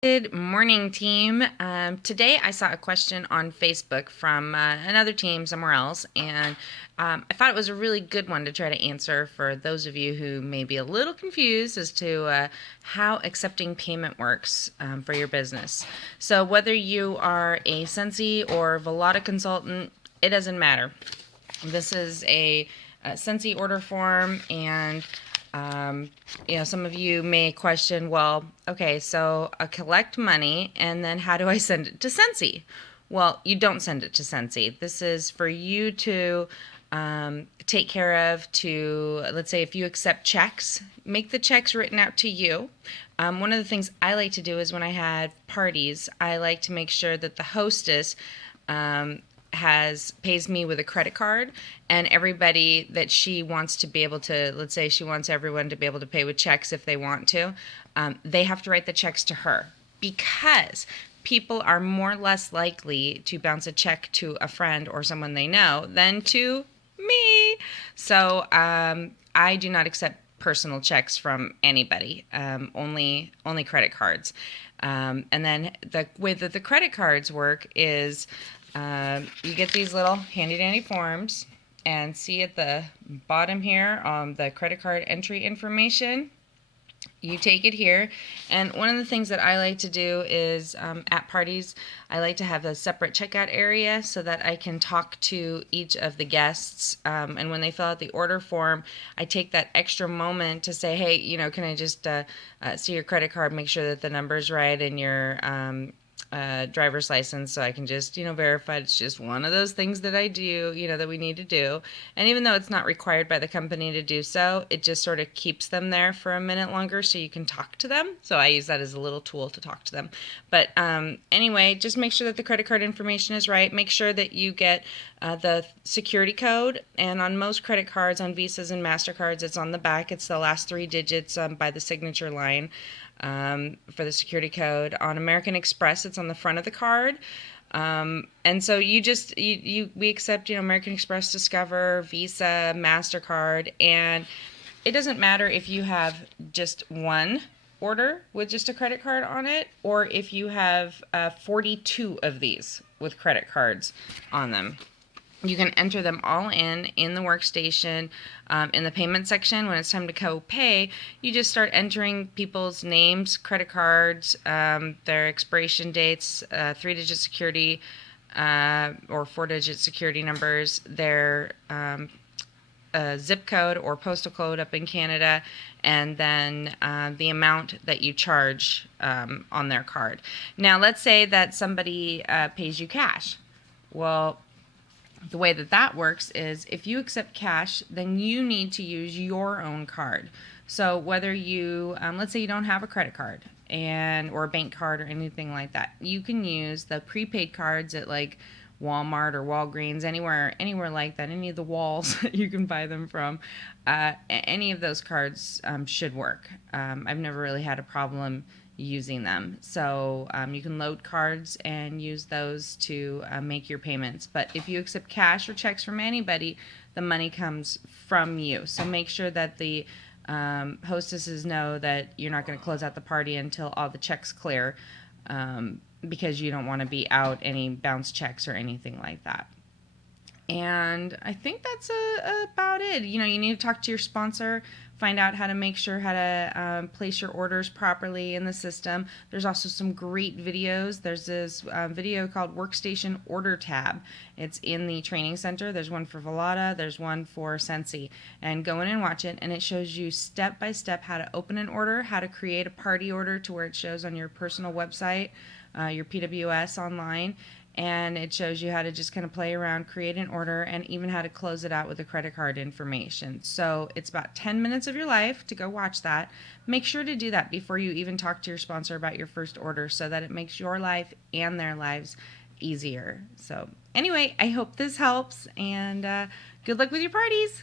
Good morning, team. Today I saw a question on Facebook from another team somewhere else, and I thought it was a really good one to try to answer for those of you who may be a little confused as to how accepting payment works for your business. So whether you are a Scentsy or Velata consultant, it doesn't matter. This is a Scentsy order form, and some of you may question, well, okay, so I collect money, and then how do I send it to Scentsy? Well, you don't send it to Scentsy. This is for you to take care of. Let's say if you accept checks, make the checks written out to you. One of the things I like to do is when I had parties, I like to make sure that the hostess pays me with a credit card, and everybody that she wants to be able to, let's say she wants everyone to be able to pay with checks if they want to, they have to write the checks to her, because people are more or less likely to bounce a check to a friend or someone they know than to me. So I do not accept personal checks from anybody, only credit cards. And then the way that the credit cards work is you get these little handy dandy forms, and see at the bottom here the credit card entry information. You take it here, and one of the things that I like to do is at parties, I like to have a separate checkout area so that I can talk to each of the guests. And when they fill out the order form, I take that extra moment to say, hey, can I just see your credit card, make sure that the number's right, and your driver's license, so I can just, verify it's just one of those things that I do, that we need to do. And even though it's not required by the company to do so, it just sort of keeps them there for a minute longer so you can talk to them. So I use that as a little tool to talk to them. But anyway, just make sure that the credit card information is right. Make sure that you get the security code. And on most credit cards, on Visas and MasterCards, it's on the back. It's the last 3 digits by the signature line. For the security code. On American Express, it's on the front of the card. And so we accept, American Express, Discover, Visa, MasterCard, and it doesn't matter if you have just one order with just a credit card on it, or if you have 42 of these with credit cards on them. You can enter them all in the workstation. In the payment section, when it's time to go pay, you just start entering people's names, credit cards, their expiration dates, 3-digit security or 4-digit security numbers, their zip code or postal code up in Canada, and then the amount that you charge on their card. Now, let's say that somebody pays you cash. Well, the way that works is if you accept cash, then you need to use your own card. So whether you, let's say you don't have a credit card or a bank card or anything like that, you can use the prepaid cards at like Walmart or Walgreens, anywhere like that, any of the walls you can buy them from. Any of those cards should work. I've never really had a problem using them. So you can load cards and use those to make your payments. But if you accept cash or checks from anybody, the money comes from you. So make sure that the hostesses know that you're not going to close out the party until all the checks clear, because you don't want to be out any bounce checks or anything like that. And I think that's about it. You need to talk to your sponsor, find out how to make sure how to place your orders properly in the system. There's also some great videos. There's this video called Workstation Order Tab. It's in the training center. There's one for Velata. There's one for Scentsy. And go in and watch it, and it shows you step by step how to open an order, how to create a party order to where it shows on your personal website, your PWS online. And it shows you how to just kind of play around, create an order, and even how to close it out with the credit card information. So it's about 10 minutes of your life to go watch that. Make sure to do that before you even talk to your sponsor about your first order, so that it makes your life and their lives easier. So anyway, I hope this helps, and good luck with your parties.